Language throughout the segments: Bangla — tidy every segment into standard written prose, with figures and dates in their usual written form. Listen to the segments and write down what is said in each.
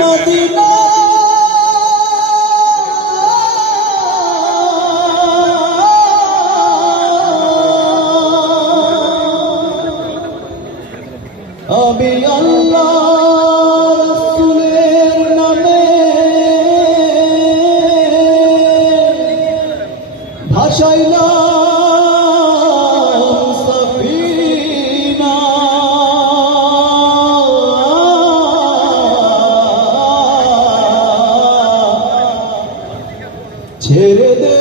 মদিনা আমি আল্লাহ রাসূলের নামে ভাসাইলাম সফিনা ছেড়ে দে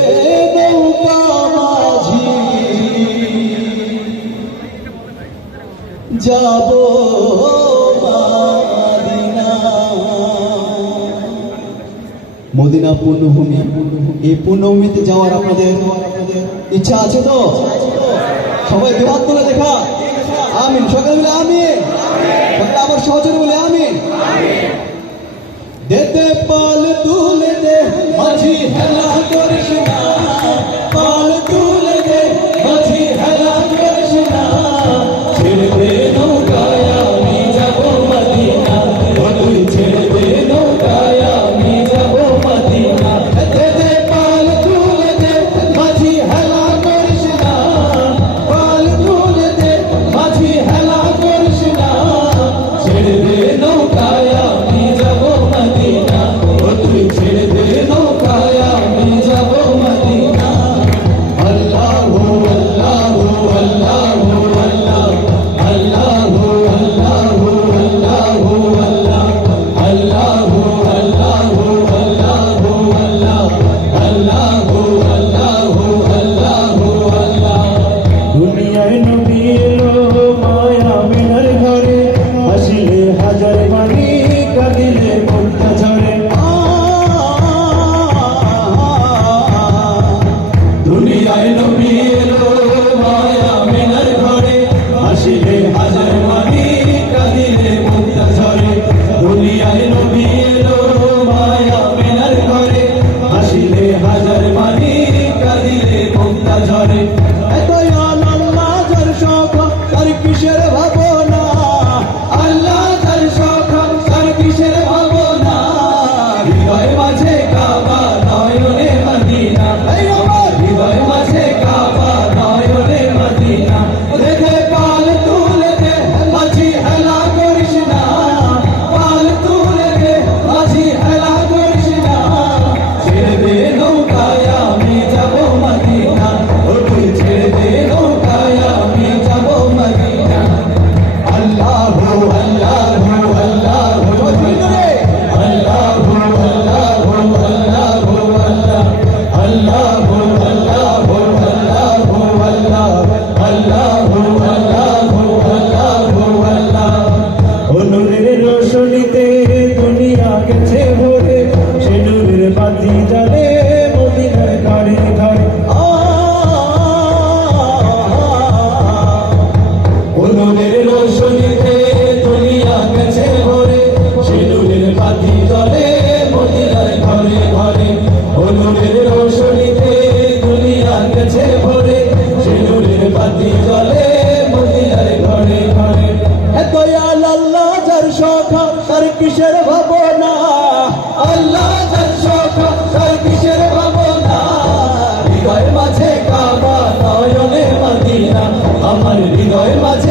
নৌকা মাঝি যাব মদিনা পুণ্যভূমি। এই পুণ্যভূমিতে যাওয়ার আপনাদের ইচ্ছা আছে তো? সবাই দুহাত তুলে দেখা আমিন, সকাল বলে আমিন, আবার সহজে বলে আমিন। দেতে পাল তুলে দে মাঝি হেলা করিস না, পাল তুলে দে মাঝি হেলা করিস না, ছেড়ে দে নৌকায় আমি যাব মদিনা, তুই ছেড়ে দে নৌকায় আমি যাব মদিনা। দেতে পাল তুলে দে মাঝি হেলা করিস না, পাল তুলে দে মাঝি হেলা করিস না, ছেড়ে দে নৌকায় আমি যাব মদিনা, তুই ছেড়ে দে নৌকায় আমি যাব মদিনা। আল্লাহু আল্লাহু আল্লাহু আল্লাহ, আল্লাহু আল্লাহু আল্লাহু আল্লাহ, আল্লাহু আল্লাহু আল্লাহু আল্লাহ, আল্লাহু আল্লাহু আল্লাহু আল্লাহ। দুনিয়ায় নবী এলো মায়া মিনার ঘরে, হাসিলে হাজার বাণী কাঁদিলে মনটা ঝরে। দুনিয়ায় নবী এলো মায়া মিনার ঘরে, হাসিলে হাজার বাণী কাঁদিলে মনটা ঝরে। দুনিয়ায় নবী এলো মায়া মিনার ঘরে, হাসিলে হাজার বাণী কাঁদিলে মনটা ঝরে। এতই আল্লাহ যার শখ তার কিসের ভাবনা, আল্লাহ যার শখ তার কিসের ভাবনা, হৃদয় মাঝে কাবা নয়নে মদিনা, এই আমার হৃদয় মাঝে কাবা নয়নে মদিনা। দেখে পাল তুলে দে মাঝি হেলা করিস না, পাল তুলে দে মাঝি হেলা করিস না, ছেড়ে দে নৌকায় আমি যাব মদিনা, তুই ছেড়ে দে নৌকায় আমি যাব মদিনা। আল্লাহু আল্লাহু আল্লাহু আল্লাহু আল্লাহু আল্লাহু আল্লাহ, আল্লাহু আল্লাহু আল্লাহু আল্লাহ, আল্লাহু আল্লাহু আল্লাহু আল্লাহ। ও নূরের রোশনীতে দুনিয়া গেছে ভরে, সে নূরের বাতি জ্বলে মদিনার ঘরে ঘরে। নূরের রোশনীতে দুনিয়া গেছে ভরে, সে নূরের বাতি জ্বলে মদিনার ঘরে ঘরে। নূরের রোশনীতে দুনিয়া গেছে ভরে, সে নূরের বাতি জ্বলে মদিনার ঘরে ঘরে। এতই আল্লাহ যার শখ তার কিসের ভাবনা, আল্লাহ যার শখ তার কিসের ভাবনা, হৃদয় মাঝে কাবা নয়নে মদিনা, আমার হৃদয় মাঝে